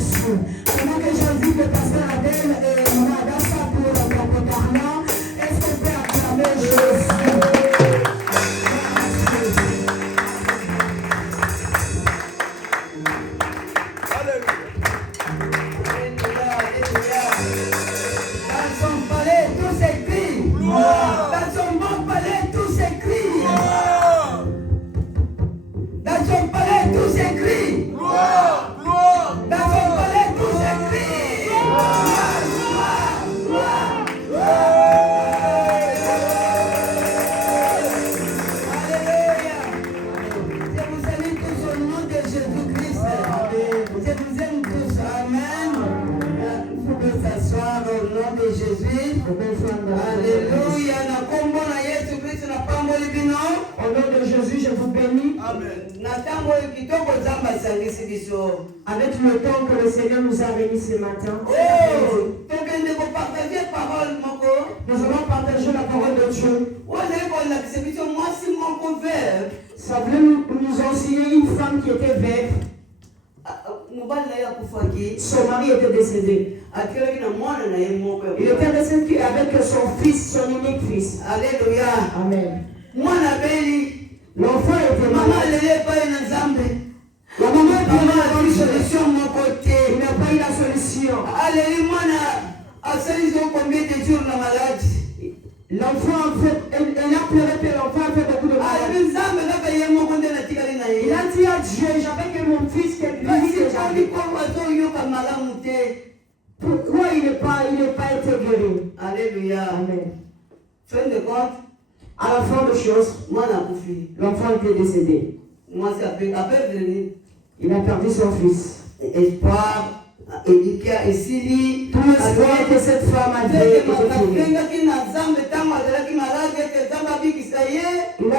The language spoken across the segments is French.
Jésus. Pendant que j'invite le pasteur Adèle et Maman Adassa pour le parlant, est-ce qu'on peut acclamer Jésus? Dans son palais, tout s'écrit. Dans son bon palais, tout s'écrit. Dans son palais, tout s'écrit. Dans son palais, tout s'écrit. Alléluia. Je vous salue tous au nom de Jésus-Christ. Je vous aime tous. Amen. Vous pouvez s'asseoir au nom de Jésus. Alléluia. Au nom de Jésus, je vous bénis. Amen. Avec le temps que le Seigneur nous a réunis ce matin. Nous allons partager la parole de Dieu. Ça voulait nous enseigner une femme qui était veuve. Son mari était décédé. Il était décédé avec son fils, son unique fils. Alléluia. Amen. L'enfant était malade. La maman a eu solution de mon côté. Il n'a pas eu la solution. L'enfant, en fait, elle a pleuré que l'enfant a fait beaucoup de mal. Il a dit à Dieu, j'avais que mon fils qui est vivant. Pourquoi il n'est pas été guéri? Alléluia. Amen. Fin de compte, à la fin des choses, l'enfant était décédé. Il a perdu son fils. Espoir, Édikia et Sili. Tout l'espoir que cette femme avait été fini. Il a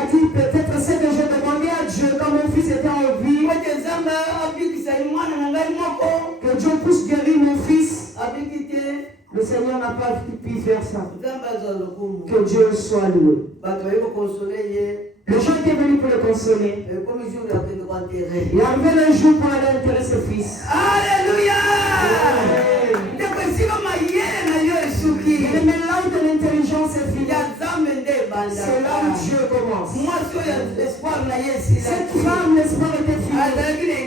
dit peut-être c'est que je demandais à Dieu quand mon fils était en vie. Que Dieu puisse guérir mon fils. Le Seigneur n'a pas pu faire ça. Que Dieu soit loué. Le gens étaient venus pour le consoler. Il est arrivé le jour pour aller enterrer ses fils. Alléluia! Mais là où de l'intelligence est finie, c'est là où Dieu commence. Cette femme, l'espoir était fini.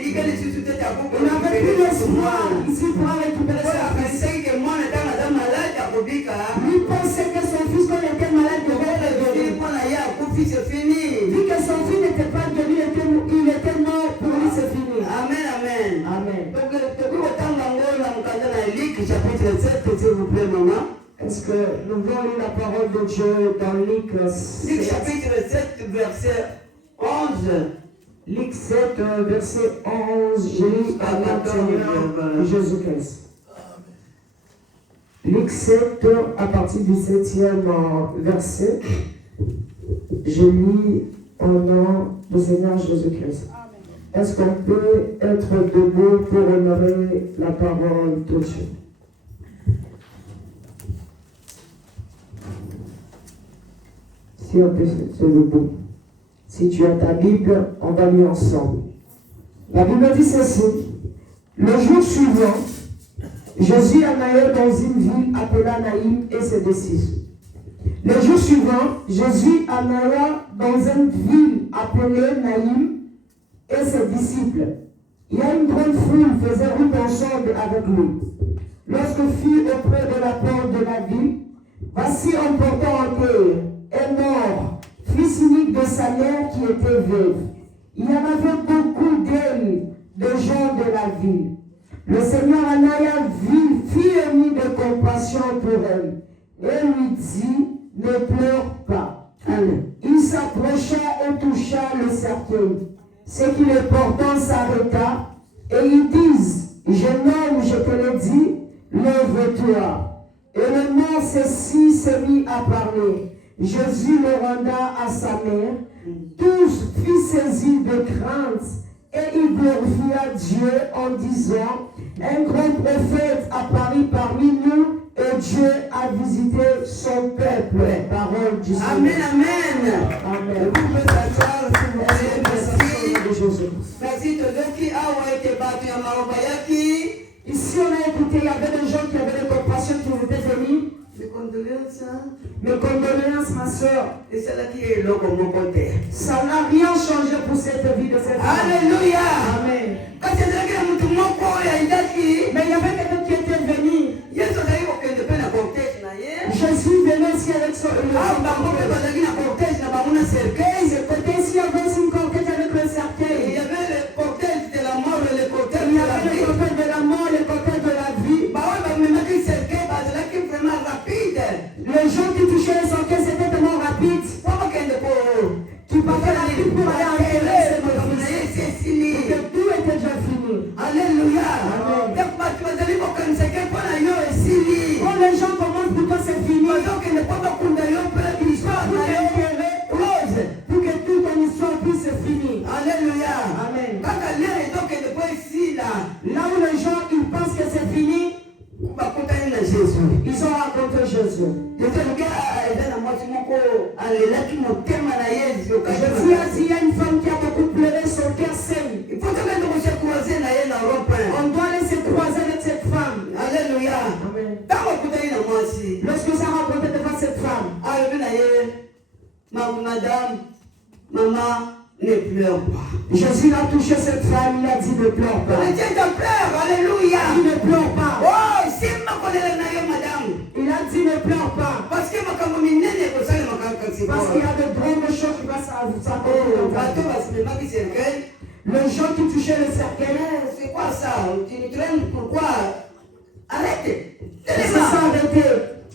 Il n'avait plus l'espoir ici pour récupérer sa fils. Lui pensait que son fils, quand il était malade, devait le guérir. Vu que son fils n'était pas guéri, il était mort, pour lui c'est fini. Amen, amen. Amen. Chapitre 7, s'il vous plaît, maman. Est-ce que nous voulons lire la parole de Dieu dans Luc 7? Luc chapitre 7, verset 11. Luc 7, verset 11, Jésus à notre Seigneur Jésus-Christ. Luc 7, à partir du 7e verset, je lis au nom du Seigneur Jésus-Christ. Est-ce qu'on peut être debout pour honorer la parole de Dieu? Si on peut se debout. Si tu as ta Bible, on va lire ensemble. La Bible dit ceci. Le jour suivant, Jésus en allait dans une ville appelée Naïm et ses disciples. Le jour suivant, Jésus en alla dans une ville appelée Naïm et ses disciples. Il y a une grande foule faisait route ensemble avec lui. Lorsque fut auprès de la porte de la ville, voici un porteur en terre, est mort, fils unique de sa mère qui était veuve. Il y en avait beaucoup d'elle, de gens de la ville. Le Seigneur Anaya fit ému de compassion pour elle et lui dit, ne pleure pas. Il s'approcha et toucha le cercueil. Ce qui le portant s'arrêta et ils disent, jeune homme, je te le dis, lève-toi. Et le mort ceci se mit à parler. Jésus le renda à sa mère. Tous furent saisis de crainte et il glorifia Dieu en disant, un grand prophète apparut parmi nous et Dieu a visité son peuple. Parole du Seigneur. Amen, amen. Amen. Vous pouvez s'asseoir, s'il vous plaît. Merci. Jésus. Merci Todoki Awa et Batu Yamarobayaki. côté, il y avait des gens qui avaient des compassions qui étaient venus. Mes condoléances. Mes condoléances, ma soeur. Et c'est là qui est là comme mon côté. Ça n'a rien changé pour cette vie de cette femme. Alléluia. Amen. Quand c'est là que mon moko ya idaki. Mais il y avait quelqu'un qui était venu. Yesu na yuko kende pena cortège na ye. Jésus venait ici avec son Bango pe bazaki na cortège na bango na cercueil. ce côté ici, il y avait aussi une cortège avec le Il cercueil. y avait le cortège de la mort et le cortège Il y de la avait le vie. cortège de la mort, le cortège de la vie. Bah ouais, bah mais maintenant cercueil bazalaki vraiment rapide. Les gens qui touchaient les cercueils, c'était tellement rapide. Comment kende po Qui partaient rapide pour aller enterrer ce fils. c'est fini. Que tout était déjà fini. Alléluia. Amen. Donc bato bazali kokanisa ke mpona yo esili. Quand les gens commencent, pour toi c'est fini. bazokende mpo bakunda yo mpe histoire Tout na est yo enterré. close. Pour que toute ton histoire puisse se finir. Alléluia. Amen. Kaka lelo ezokende po esila. Là où les gens ils pensent que c'est fini, bakutani na Jésus. ils ont rencontré Jésus. Yezoluka eza na mwasi moko alelaki motema na ye Jésus a dit, il y a une femme qui a beaucoup pleuré, son cœur saigne. ifo tokende kosekroise na ye na européen. On doit aller se croiser avec cette femme. Alléluia. Amen. Ntango okutani na mwasi Lorsque ça a rencontré devant cette femme, alobi na ye madame maman ne pleure pas. Jésus a touché cette femme, il a dit ne pleure pas. Dieu te pleure. Alléluia. Il ne pleure pas. Oh, simba kolela na yo madame. Il a dit ne pleure pas. Parce que makambo minene kosalema kaka Parce qu'il y a de grandes choses qui vont s'accomplir. Les gens qui touchaient le cercueil, C'est quoi ça? Tu nous traînes pourquoi? Arrête. c'est ça arrêté.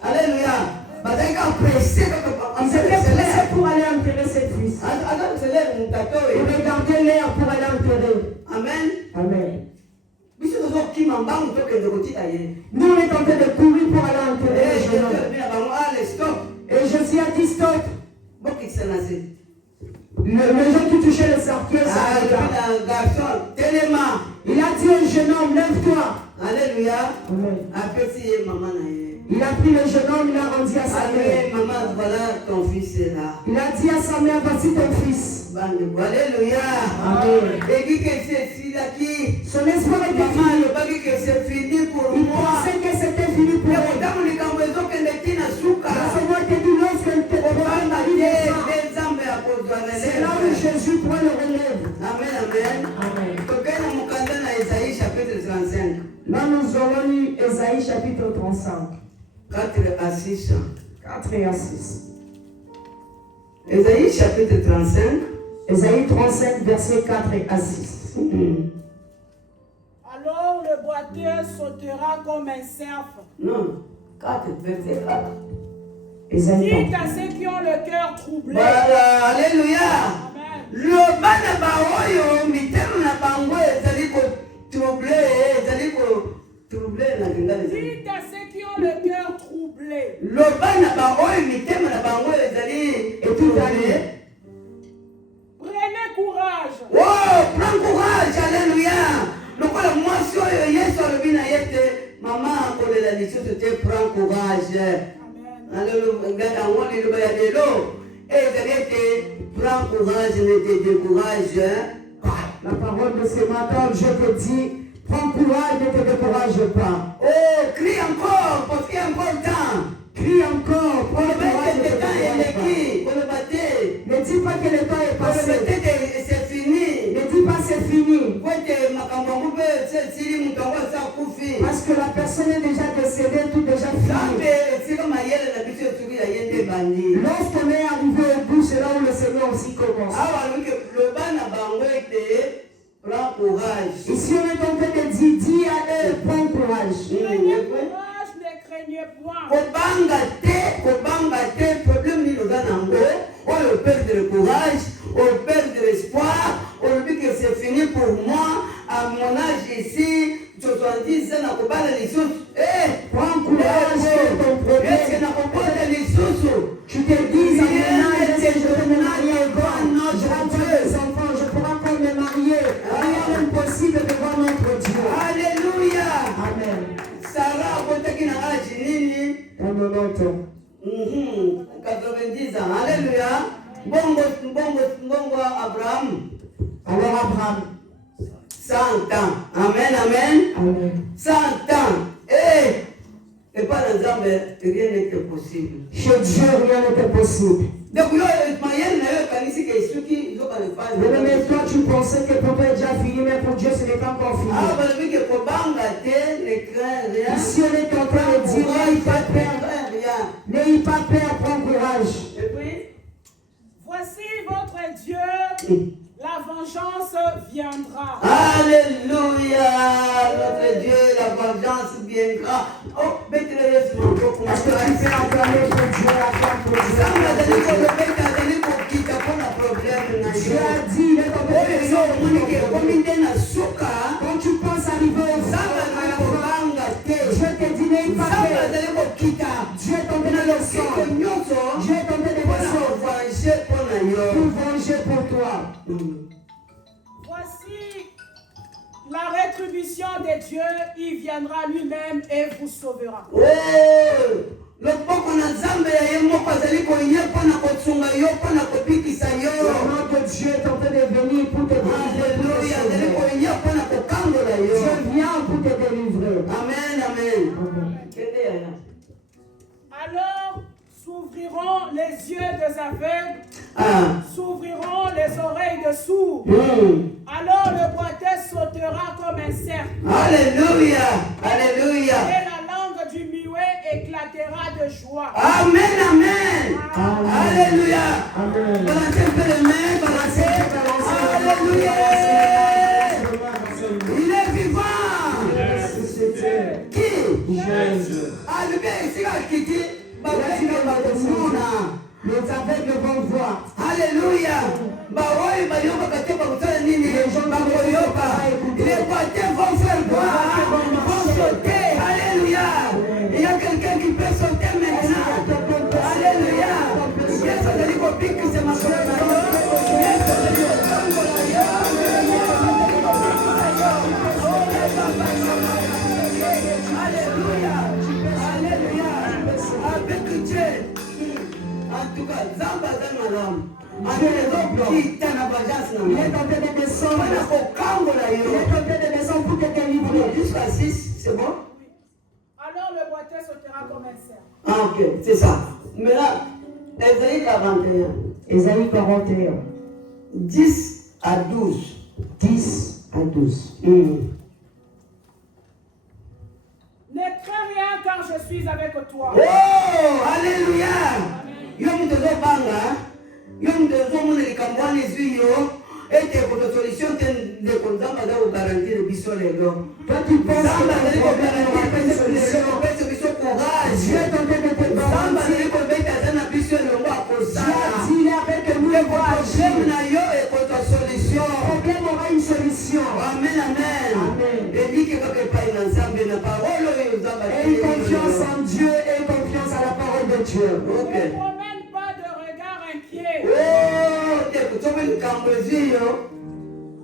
Alléluia. Ils étaient pressés pour aller enterrer cette fils. Ils regardaient l'air pour aller enterrer. Amen. Amen. Nous Nous on est en train de courir pour aller enterrer les jeune homme. Et Jésus a dit stop. Les gens qui touchaient le cercueil, ça regarde. Il a dit au jeune homme, lève-toi. Alléluia. Amen. Maman. Il a pris le jeune homme, il a rendu à sa mère. Maman, voilà ton fils est là. Il a dit à sa mère, voici ton fils. Alléluia. Amen. Et dit que c'est fini. Son espoir était Maman, fini. il pas dit que c'est fini pour Il moi. pensait que c'était fini pour Mais lui. pourtant, on est quand même que les tina Le souka. Seigneur te dit lorsque tu te prends la vie des gens, c'est là où Jésus prend le relève. Amen, amen. Amen. Tokena mukanda na Isaïe chapitre 35. Là, nous aurons lu Ésaïe chapitre 35, 4 à 6. 4 et à 6. Isaïe chapitre 35. Ésaïe 35, versets 4 et à 6. Alors le boiteux sautera comme un cerf. Non, 4, verset 4. Ésaïe Dites à ceux qui ont le cœur troublé. Voilà, alléluia. Amen. Loba na baoyo mitema na bango ezali ko troublé na lingala. Dites à ceux qui ont le cœur troublé. Loba na baoyo mitema na bango ezali troublé. Prenez courage. Oh, prends courage, alléluia. Lokola mwasi oyo Yesu alobi na ye te mama akolela lisusu te, prends courage. Amen. Alléluia, yango liloba ya lelo ezali ete prends courage, ne te décourage pas. La parole de ce matin, je te dis, prends courage, ne te décourage pas. Oh, crie encore, parce qu'il y a encore le temps. Crie encore, prends Le courage, ne te temps est décourage pas. écrit, pour le bâtir. Ne dis pas que le temps est Pour le passé. bâtir, c'est fini. Ne dis pas c'est fini. Parce que la personne est déjà décédée, tout déjà fini. Lorsqu'on est arrivé au bout, c'est là où le Seigneur aussi commence. Ici, on est en train de dire, dis à eux, prends courage. Prenez courage, ne craignez point. Perdre courage, on perdre espoir, on dit que c'est fini pour moi. À mon âge ici, 70 ans, on parle les sous. Prends courage pour ton problème. Est-ce qu'on a compris les sous? Tu te dis, à mon âge, je peux me marier, je vais des enfants, je pourrai pas me marier. Rien d'impossible devant notre Dieu. Alléluia. Amen. Sarah, quand tu as âge, nini? 90 ans. 90 ans. Alléluia. Bongo Abraham. Alors Abraham. 100 ans. Amen, amen. Amen. 100 ans. Et Et pas dans Zambé, rien n'était possible. Chez Dieu, rien n'était possible. Donc, il Mais toi, tu pensais que pour toi est déjà fini, mais pour Dieu, ce n'est pas encore fini. Si on est en train de dire, n'ayez pas peur, prends courage. Et puis, Voici votre Dieu, la vengeance viendra. Alléluia, notre Dieu, la vengeance viendra. Oh, Bethléem, Est-ce que tu peux acclamer pour Dieu la femme pour Dieu? Dieu a dit, il est tombé des hommes. Quand tu penses arriver au fond, Dieu te dit, n'ayez pas peur. Dieu est tombé dans le sang. Dieu est tombé dans le sang pour venger pour toi. Voici la rétribution de Dieu, il viendra lui-même et vous sauvera. Oh, le peuple na Zambé ya moko azali koye pona kotsunga yo pona kopikisa yo. Le nom de Dieu est en train de venir pour te délivrer. Alléluia, azali koye pona kokangola yo. Dieu vient pour te délivrer. Amen, amen. Amen. Alors s'ouvriront les yeux des aveugles, Ah. s'ouvriront les oreilles des sourds. Alors le boiteux sautera comme un cerf. Alléluia, alléluia. Et la langue du muet éclatera de joie. Amen, amen. Amen. Alléluia. Amen. Balancez un peu les mains, balancez. Alléluia. Il est vivant. Qui? Jésus. Ah, le bien ici a quitté. Les aveugles vont voir. Alléluia. Baoui, bayoba, kate, bakutana nini. Bakoyoka. Les boiteux vont faire quoi? Vont sauter. Alléluia. Il y a quelqu'un qui peut sauter maintenant. Alléluia. Yes, azali kopikisa makolo na yo. Yes, azali kokangola yo. Alléluia. Alléluia. Avec Dieu. En tout cas, Zamba Zamalam. Il est en train de descendre. Il est en train de descendre pour te délivrer. Jusqu'à 6, c'est bon? Alors le boiteux sautera comme un cerf. Ah, ok, c'est ça. Mais là, Ésaïe 41, Ésaïe 41, 10 à 12. 10 à 12. Ne crains rien car je suis avec toi. Oh, alléluia. Yom de Zobanga, Yom de Zomon et Kambouane Zuyo, et tes solutions de Konzamba de garantir le bisson les gars. Toi, tu penses que Zamba tu de vas garantir une solution. courage. Dieu est en train de te Zamba garantir. de garantir la bisson le roi Dieu a dit, il est avec nous et pour J'aime agir. na yo et contre solution. Le problème aura une solution. Amen, amen. Amen. Et dit que quelque part il ensemble la parole et Zamba. Aie confiance en Dieu et confiance à la parole de Dieu. Ok. Ne promène pas de regard inquiet. Oh, te kutoka ni kambozio.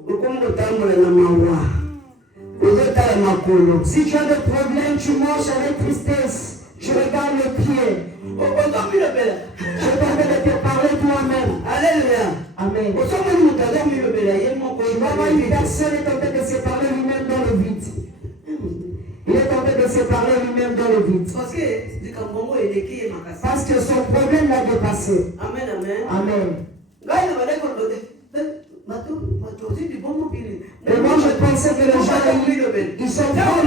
Ukumbo tambola na mawa. Uzotala makolo. Si tu as des problèmes, tu marches avec tristesse. Tu regardes le pied. Okotomi le bela. Je t'en de te parler toi-même. Alléluia. Amen. Osomo ni mutazomi le bela yemo ko. Tu vas voir une personne est en train de se parler lui-même dans le vide. Il est en train de se parler lui-même dans le vide. Parce que du kambongo eleki makasi. Parce que son problème l'a dépassé. Amen, amen. Amen. Ngai na baleko lote. Mato aussi du bon mot. Et moi je pensais que les gens ils sont bons.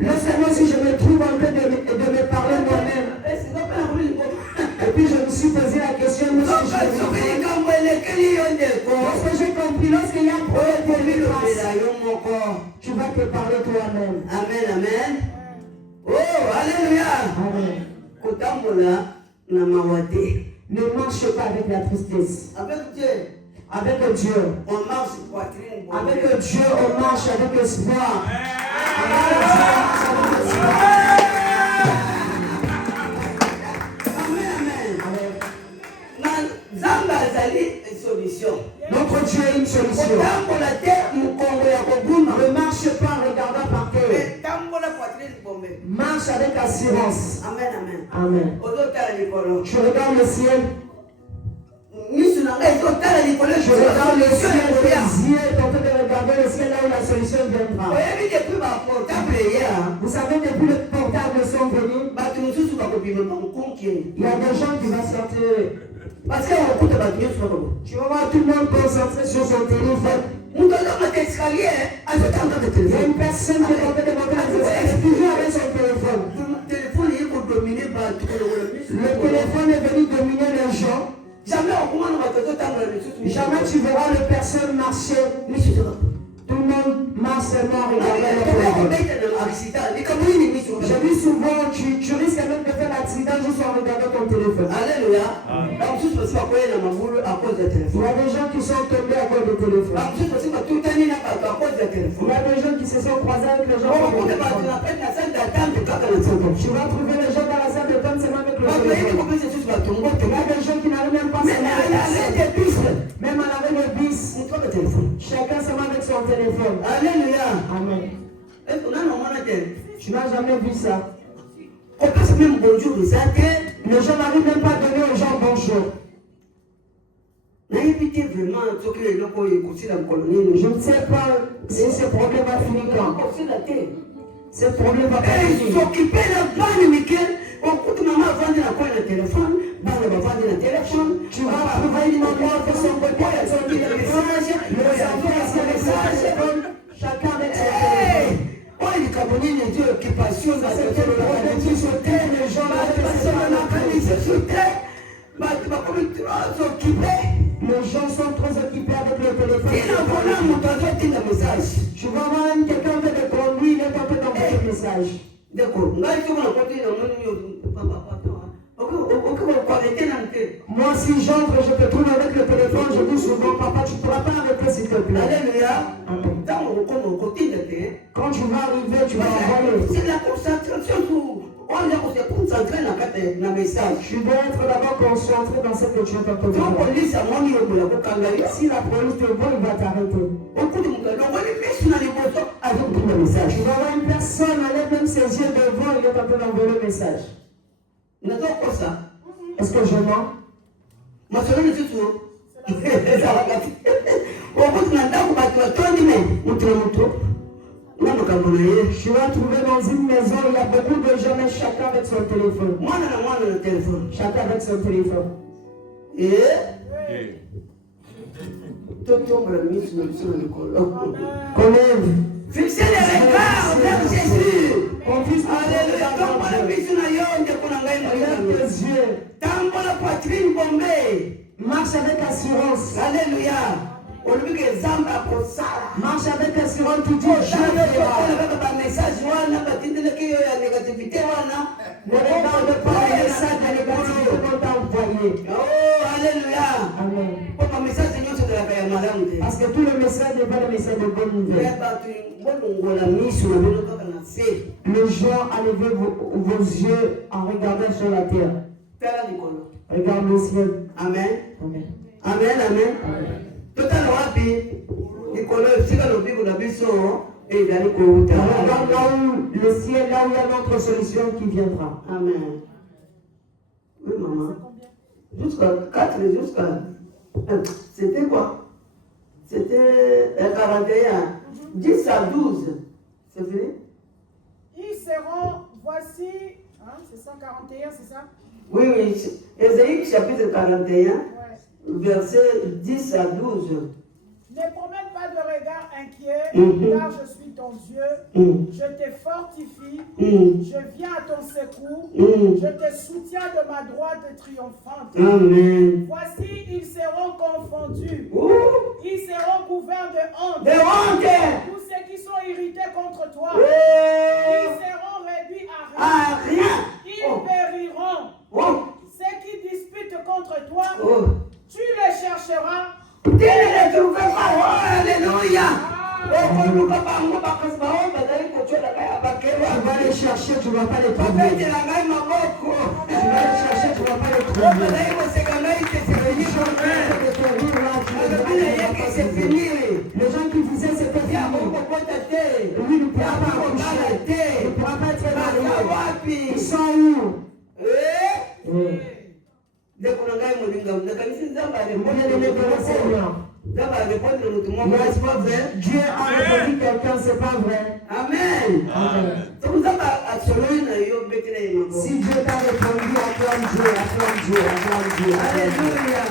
Lorsque moi si je me trouve en train de me parler moi-même. Et puis je me suis posé la question. Lorsque j'ai compris, lorsqu'il y a un problème pour lui, tu vas te parler toi-même. Amen, amen. Oh, alléluia. Amen. Kotambola na mawate. Ne marche pas avec la tristesse. Avec Dieu, Avec Dieu. on marche poitrine. Avec Dieu, on marche avec espoir. Amen, amen. Na Zamba azali solution. Notre Dieu a une solution. Kotambola te mukongo ya kobuma. Ne marche pas en regardant par terre. Mais tambola poitrine bombe. Marche avec assurance. Amen, amen. Amen. Ozotala likolo. Je regarde le ciel. Misu na ngai ezotala likolo. Je regarde le ciel. Les yeux sont en train de regarder le ciel là où la solution viendra. Oyebi depuis ba portable ya. Vous savez, depuis le portable sont venus, bato mosusu bakobima bankonki il y a des gens qui vont sortir. parce que bakokuta bato nyonso bakabo Tu vas voir tout le monde concentré sur son téléphone. moto azomata escalier azotanga Il y ka a telefone une personne qui est en train de monter les escaliers, toujours avec son téléphone. telefone ye kodomine bato kolongola Le téléphone est venu dominer les gens. jamais okomana bato azotambola lisusu Jamais tu verras les personnes marcher. misusu Tout le monde marche seulement en regardant le téléphone. tokobeta na accident likambo nini misusu Je dis souvent, tu risques même de faire l'accident juste en regardant ton téléphone. alléluia bamosusu basi bakoyena mabulu à cause Il ya y telefone a des gens qui sont tombés à cause du téléphone. bamosusu basi batutani na bato à cause ya Il telefone y a des gens qui se sont croisés avec les gens. okokuta bato na kati na salle d'attente kaka na telefone Tu vas trouver les gens dans la salle de temps seulement avec le bato yeki téléphone. kopesa susu bato Il y a des gens qui n'arrivent même pas mais seulement avec la arrête salle. de bus Même en avec le bis, mutwaka telefone chacun seulement avec son téléphone. alléluia Amen. unana omona te Tu n'as jamais vu ça. kopesa même bonjour eza te Les gens n'arrivent même pas à donner aux gens bonjour. nayebi te vraiment soki eloko oyo ekosila mokolo nini Je ne sais pas si ce problème va finir quand. kosila te Ce problème va pas finir. s'occupe na bana mike okuti mama avandi na koye na telefone bana bavandi na telefone Tu vas trouver une maman qui son côté avec son téléphone. Les enfants avec son message. Chacun avec son téléphone. oyo likambo nini ezi occupation na Les gens basomanakalisusu te bato bakomi trop occupe Les gens sont trop occupés avec le téléphone. ina kona moto azotinda message Tu vas voir même quelqu'un en train de conduire, il est en train d'envoyer un message. ndeko ngai soko na koti na moni okoarrete na te Moi, si j'entre, je te trouve avec le téléphone, je dis souvent, papa, tu ne pourras pas arrêter s'il te plaît. alléluia Amen. ntango okoma okotinda te Quand tu vas arriver, tu vas envoyer. c'est la concentration oyo kose concentre na kati na message Tu dois être d'abord concentré dans ce que tu es en train de to faire. polisi amoni yobola kokanga yo Si la police te voit, il va t'arrêter. okuti moto alongoli misu na liboso azotinda message Tu vas voir une personne, elle lève même ses yeux devant, il est en train d'envoyer le message. nazokosa Est-ce que je mens? masolo misusu ezalaka te okuti na ndako bato batondi me moto na moto na makambo na ye Tu vas trouver dans une maison, il y a beaucoup de gens, mais chacun avec son téléphone. mwana na mwana na telefone Chacun avec son téléphone. totombola misu na biso na likolo Qu'on lève. fixez les regards vers Jésus Qu'on puisse alléluia tombola misu na yo ndeko na ngai lève moyano tes yeux. tambola poitrine bombe Marche avec assurance. alléluia olobi ke nzambe akosala Marche avec assurance, tu dis je ferai. kaka bamessage wana batindelaki yo ya négativité wana Ne regarde pas les messages de négativité qu'on t'a envoyé. oh alléluia Amen. po bamessage nyonso ezalaka ya malamu te Parce que tout le message n'est pas le message de bonne nouvelle. bato bolongola miso na bino kaka na se Les gens, enlevez vos yeux en regardant sur la terre. tala likolo Regarde le ciel. amen Amen. amen amen totala wapi likolo esika lobiko na biso ezali kouta Regarde là où le ciel, là où il y a notre solution qui viendra. amen oui maman jusqu'à 4 jusqu'à c'était quoi c'était 41 10 à 12 c'est fini Ils seront, voici, hein, c'est 141, c'est ça? oui oui Ésaïe chapitre 41 Ouais. verset 10 à 12 Ne promène pas de regard inquiet, car je suis ton Dieu. Je te fortifie, je viens à ton secours, je te soutiens de ma droite triomphante. amen Voici, ils seront confondus, Ouh. ils seront couverts de honte. de honte Tous ceux qui sont irrités contre toi, Oh. ils seront réduits à à rien. rien Ils périront. oh Ceux qui disputent contre toi, oh tu les chercheras. Alléluia. Tu vas les chercher, tu ne vas pas les trouver. Tu vas les chercher, tu ne vas pas les trouver. Les gens qui disaient c'était fini. Lui ne pourra pas accoucher. Il ne pourra pas être marié. Ils sont où? Bien-aimé de le Seigneur. Dieu Dieu a répondu quelqu'un, c'est pas vrai. Amen. Amen. Si Dieu t'a répondu, acclame Dieu, acclame Dieu, acclame Dieu. Alléluia.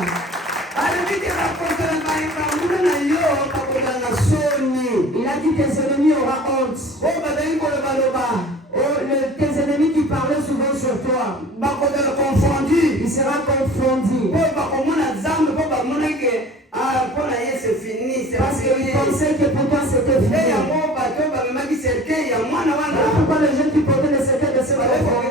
Il a dit tes ennemis auront honte. Tes ennemis qui parlaient souvent sur toi, il sera confondu. Parce qu'il pensait que pour toi c'était fini. Pourquoi les gens qui portaient le secret de cet enfant,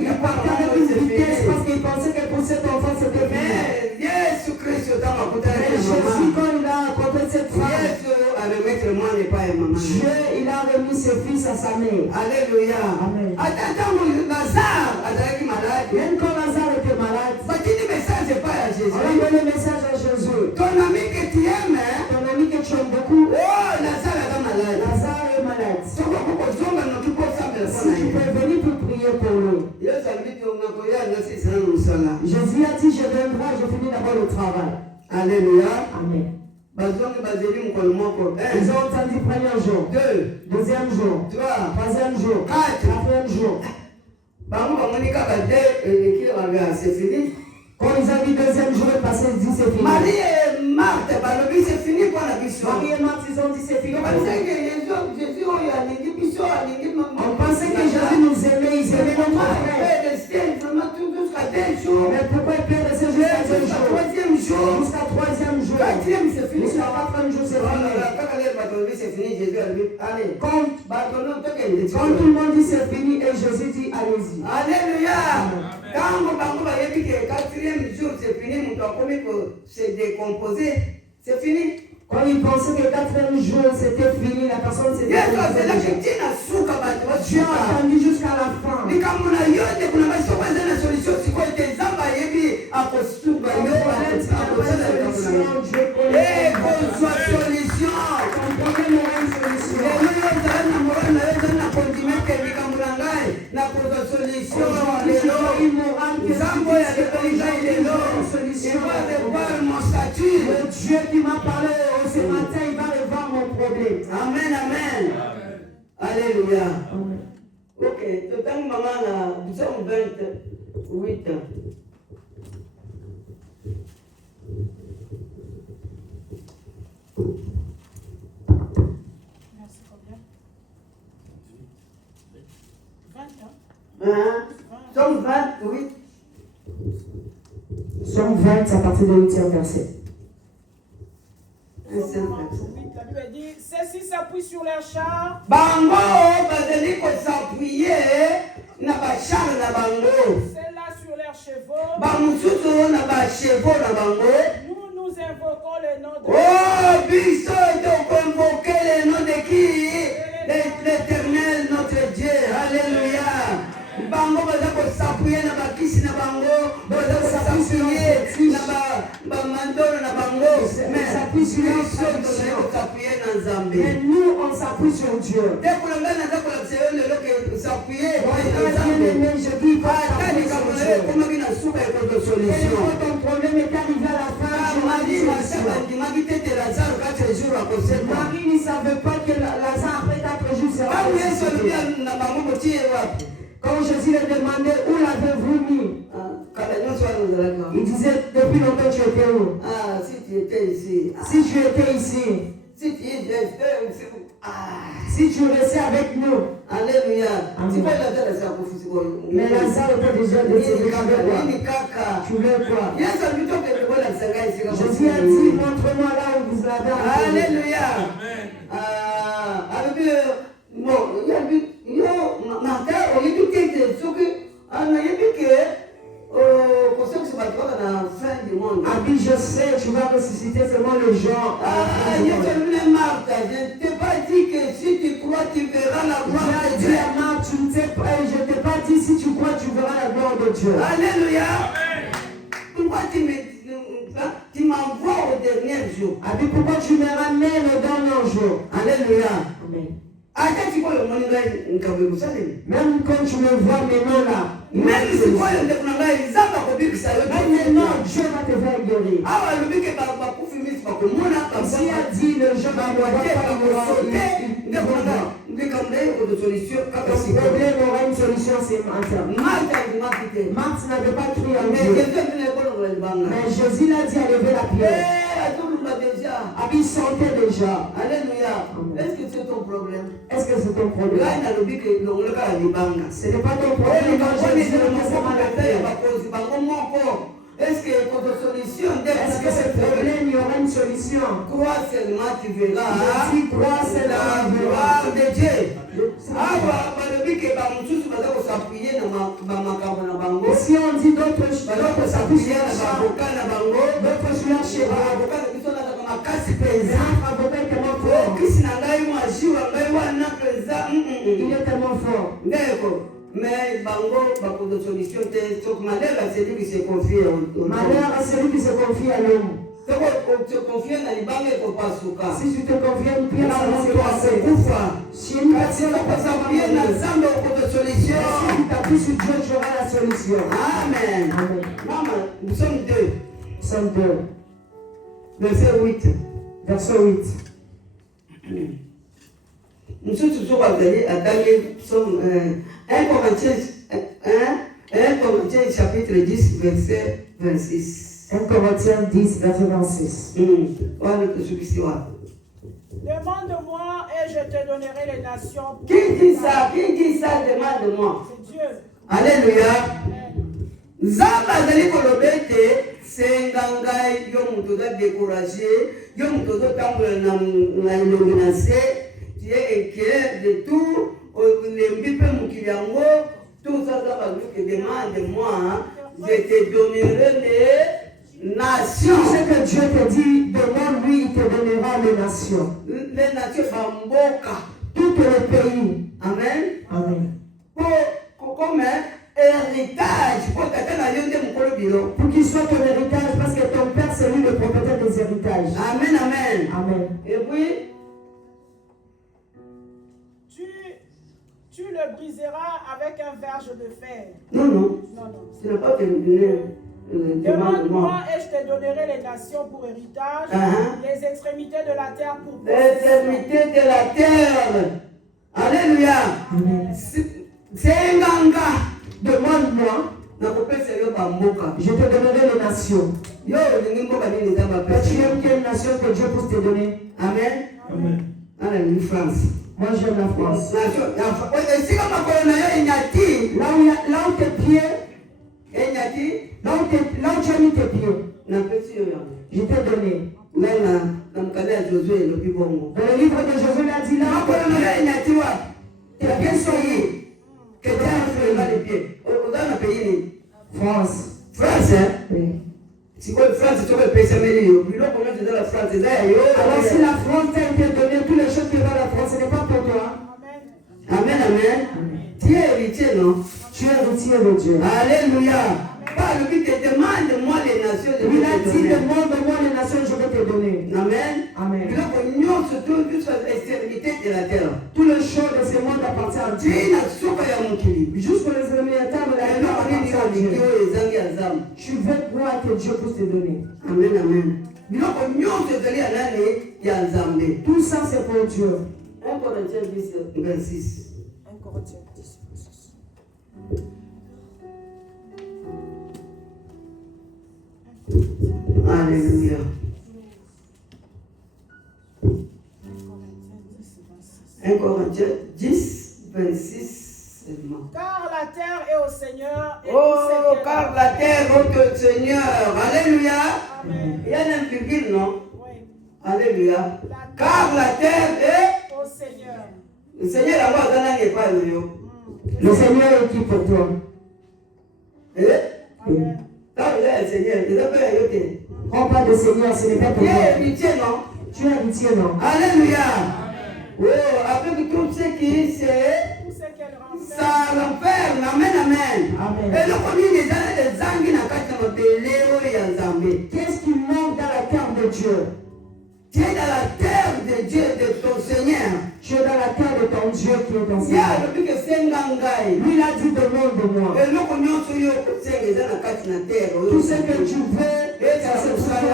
ils partaient avec une vitesse parce qu'ils pensaient que pour cet enfant c'était fini. Mais Jésus, quand il a rencontré cette femme, Dieu, il a remis ses fils à sa mère. Alléluia. Amen. Même quand Lazare était malade, on a donné le message à Jésus. Ton ami que tu aimes, Ton ami que tu aimes beaucoup, Lazare est malade. Lazare est malade. Si Si tu peux venir pour prier pour lui. Jésus a dit, je viendrai, je finis d'abord le travail. Alléluia. Amen. Ils ont entendu premier jour, deuxième jour, troisième jour, quatrième jour. Quand ils ont vu deuxième jour est passé, ils disent c'est fini. Marie et Marthe, c'est fini pour la mission. Marie et Marthe, ils ont dit c'est fini. On pensait que Jésus On pensait que Jésus nous aimait, il aimait notre frère. Mais pourquoi il peut rester jusqu'à 2 jours? Jusqu'à 3e jour. C'est fini. Jusqu'à 4e jour, c'est fini. Quand tout le monde dit c'est fini et Jésus dit allez-y. Alléluia. Quand le 4e jour c'est fini, mon commis s'est décomposé, c'est fini. Quand ils pensaient que le 4e jour c'était fini, la personne s'était Dieu a attendu jusqu'à la fin. Dieu qui m'a parlé ce matin, il va revoir mon problème. Amen, amen. Alléluia. Ok, total maman là, nous sommes 28 ans. Merci, combien? 20 ans. Somme 28. Somme 20 à partir du 8e verset. La Bible dit, ceux-ci s'appuient sur leurs chars. Bango, bazali ko s'appuyer na ba char na bango. Ceux-là sur leurs chevaux. Ba mususu na ba chevaux na bango. Nous invoquons le nom de Oh, biso to convoquer le nom de qui? L'Éternel notre Dieu. Alléluia. Bango baza ko s'appuyer na ba kisi na bango, baza ko s'appuyer na ba mandoro na bango. Mais s'appuie sur leur solution. S'appuyer na Nzambe. Mais nous, on s'appuie sur Dieu. Dès que l'on a s'appuyer, Je dis pas s'appuyer sur Dieu. Et solution. quand ton problème est arrivé à la fin, Marie ne savait pas que Lazare après 4 jours sera ressuscité. Quand Jésus lui demandait où l'avez-vous mis, il disait depuis longtemps tu étais où? Si tu étais ici. Si tu étais ici, si tu restais avec nous. Alléluia. Mais Lazare était déjà décédé. Tu veux quoi? Jésus a dit montre-moi là où vous l'avez enterré. Alléluia. Abi, je sais, tu vas ressusciter seulement le genre. Je ne t'ai pas dit que si tu crois, tu verras la gloire de Dieu. Je ne t'ai pas dit si tu crois, tu verras la gloire de Dieu. Alléluia. Pourquoi tu m'envoies au dernier jour? Abi, pourquoi tu me ramènes au dernier jour? Alléluia. Amen. Même quand tu me vois maintenant là, même si maintenant Dieu va te faire guérir. S'il a dit le jour va me voir pas, de solution. Ton problème aura une solution, c'est maintenant. Marthe n'avait pas crié en Dieu. Mais Jésus l'a dit à lever la pierre. Abi sentait déjà. Alléluia. Est-ce que c'est ton problème? Est-ce que c'est ton problème? Ce n'est pas ton problème quand Jésus le concernant la terre. Est-ce que votre solution Est-ce que ce problème, il y aura une solution? Crois seulement, tu verras Si crois la seulement, gloire de Dieu. Et si on dit d'autres s'appuient sur la chambre, d'autres sur la chèvre, avocat est tellement fort. Il est tellement fort. Mais bango de solution malheur à celui qui se confie Malheur à celui qui se confie à l'homme. Si tu te confies une pierre, ça va se passer. Si une personne si tu t'appuies sur Dieu, tu auras la solution. Amen. Amen. Maman, nous sommes deux. Somme 2. Verset 8. Verset 8. Nous sommes toujours allés à Daniel, 1 Corinthiens chapitre 10, verset 26. 1 Corinthiens 10, verset 26. Demande-moi et je te donnerai les nations. Qui dit ça? Demande-moi. C'est Dieu. Alléluia. Zamba azali koloba ete senga ngai yo moto oza découragé, yo moto ozotambola na elongi na se, tu es inquiet de tout, olembi mpe mokili yango, tout ça Zamba azoki demande-moi, je te donnerai les nations. Ce que Dieu te dit, demande-lui, il te donnera les nations. Les nations bamboka. Tous les pays. Amen. Amen. Comme héritage, pour qu'il soit ton héritage, parce que ton père c'est lui le propriétaire des héritages. Amen, amen. Amen. Et puis, tu le briseras avec un verge de fer. Non. Tu n'as pas terminé. Demande-moi et je te donnerai les nations pour héritage, les extrémités de la terre pour possession. Les extrémités de la terre. Alléluia. C'est un ganga. Demande-moi, je te donnerai les nations. Tu aimes quelle nation que Dieu puisse te donner? Amen. Amen. France. Moi j'aime la France. Là où tes pieds, là où tu as mis tes pieds, je t'ai donné. Dans le livre de Josué, il a dit là, tes pieds sont où? France. France, hein? Oui. Si vous France, tu peux payer ça, mais la France, alors si la France t'a été donnée, toutes les choses qui vont à la France, ce n'est pas pour toi. Amen. Tu es héritier, non? Tu es héritier de Dieu. Alléluia. Pas le but te demande-moi les nations. Il a dit demande-moi les nations, je vais te donner. Amen. Amen. Jusqu'à l'extrémité de la terre. Tout le champ de ce monde appartient à Dieu. Jusqu'aux extrémités de la terre appartient à Dieu. Tu veux croire que Dieu puisse te donner. Amen. Tout ça c'est pour Dieu. 1 Corinthiens 10, 26. 1 Corinthiens 10, 26. Alléluia. 1 Corinthiens 10, 26 seulement. Car la terre est au Seigneur. Et car la terre est au Seigneur. Alléluia. Amen. Il y a un virgule, non? Oui. Alléluia. Car la terre est au Seigneur. Le Seigneur a pas n'est pas le Seigneur est qui pour toi? Amen. Le Seigneur, il a pas été. On parle de Seigneur, ce n'est pas pour toi. Tu es héritier, non? Tu es héritier, non? Alléluia. Oh, avec tout ce qui c'est, ça l'enferme. Amen. Et le premier des anges n'a qu'à te me qu'est-ce qui manque dans la terre de Dieu? Tu es dans la terre de Dieu, de ton Seigneur. Tu es dans la terre de ton Dieu qui est ton Seigneur. Lui, il a dit demande-moi. Tout ce que tu veux, ça se fera là.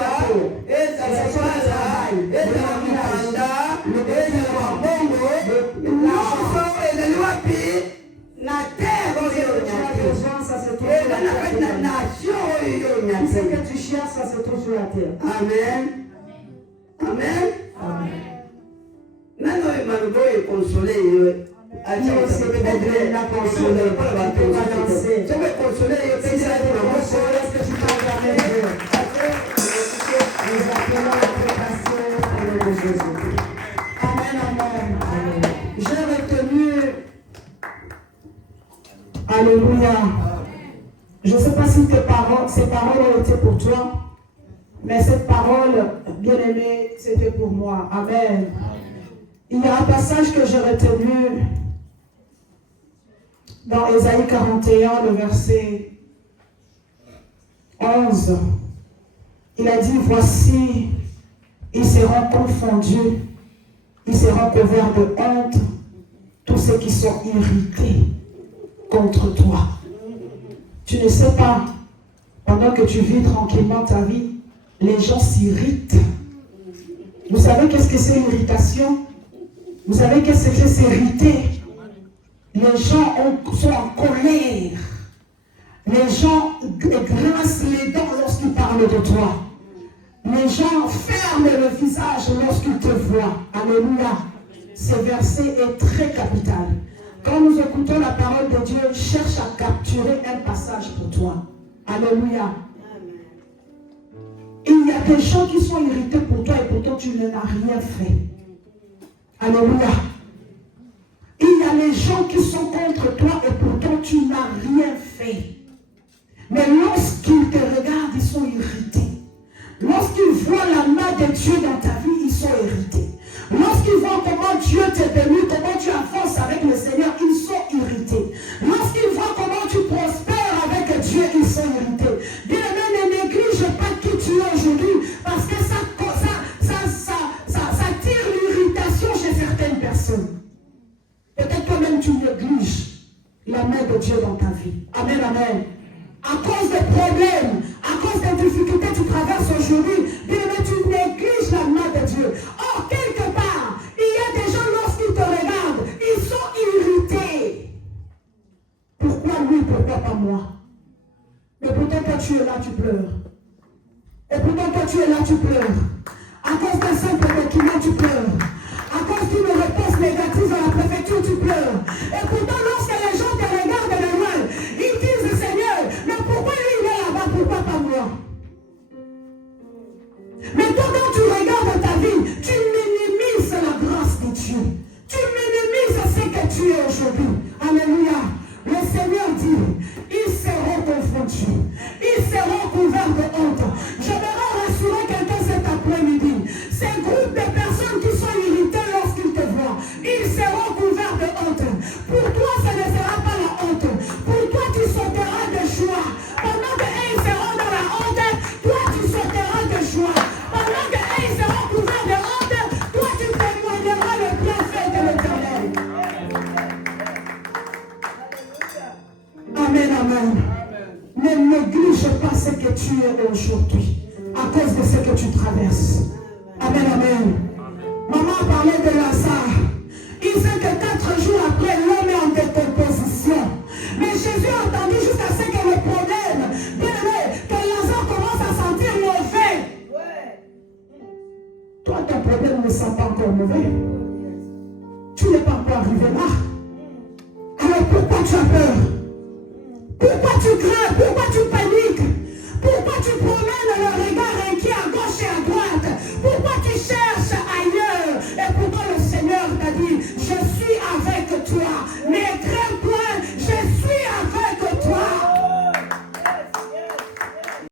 terre. Amen. Amen. Nano Emmanuel est consolé. Dio si vede la consolée. Tu vas danser. Je vais consoler. Si c'est pour le consoler, est-ce que tu parles avec Dieu? Nous appelons la préparation au nom de Jésus. Amen, amen. J'ai retenu. Alléluia. Je ne sais pas si ces paroles ont été pour toi, mais cette parole, bien-aimée, c'était pour moi. Amen. Il y a un passage que j'ai retenu dans Ésaïe 41, le verset 11. Il a dit, voici, ils seront confondus, ils seront couverts de honte, tous ceux qui sont irrités contre toi. Tu ne sais pas, pendant que tu vis tranquillement ta vie, les gens s'irritent. Vous savez qu'est-ce que c'est l'irritation? Vous savez qu'est-ce que c'est s'irriter? Les gens sont en colère. Les gens grincent les dents lorsqu'ils parlent de toi. Les gens ferment le visage lorsqu'ils te voient. Alléluia. Ce verset est très capital. Quand nous écoutons la parole de Dieu, cherche à capturer un passage pour toi. Alléluia. Il y a des gens qui sont irrités pour toi et pourtant tu n'en as rien fait. Alléluia. Il y a les gens qui sont contre toi et pourtant tu n'as rien fait. Mais lorsqu'ils te regardent, ils sont irrités. Lorsqu'ils voient la main de Dieu dans ta vie, ils sont irrités. Lorsqu'ils voient comment Dieu t'est béni, comment tu avances avec le Seigneur, ils sont irrités. Lorsqu'ils voient comment tu prospères avec Dieu, ils sont irrités. Bien-aimé, ne néglige pas qui tu es aujourd'hui, parce que ça tire l'irritation chez certaines personnes. Peut-être toi-même tu négliges la main de Dieu dans ta vie. Amen, amen. À cause des problèmes, à cause des difficultés que tu traverses aujourd'hui, bien-aimé, tu négliges la main de Dieu. Or, quelque part, il y a des gens, lorsqu'ils te regardent, ils sont irrités. Pourquoi lui, pourquoi pas moi? Mais pourtant, toi, tu es là, tu pleures. Et pourtant, toi, tu es là, tu pleures. À cause d'un simple document, tu pleures. À cause d'une réponse négative à la préfecture, tu pleures. Et pourtant, lorsque les gens te regardent de loin, ils disent, Seigneur, mais pourquoi lui, il est là-bas, pourquoi pas moi? Mais toi, quand tu regardes ta vie, tu minimises la grâce de Dieu. Tu minimises ce que tu es aujourd'hui. Alléluia. Le Seigneur dit, ils seront confondus. Ils seront couverts de honte. J'aimerais rassurer quelqu'un cet après-midi. Ces groupes de personnes qui sont irritées lorsqu'ils te voient, ils seront couverts de honte. Pour toi, ce ne sera pas la honte. Pour toi, tu sauteras de joie. Pendant qu'ils seront dans la honte, toi, tu sauteras de joie. Pendant qu'ils seront couverts de honte, toi, tu témoigneras le bienfait de l'Éternel. Amen, amen. Ne néglige pas ce que tu es aujourd'hui à cause de ce que tu traverses. Amen, amen. Maman parlait de Lazare. Il sait que 4 jours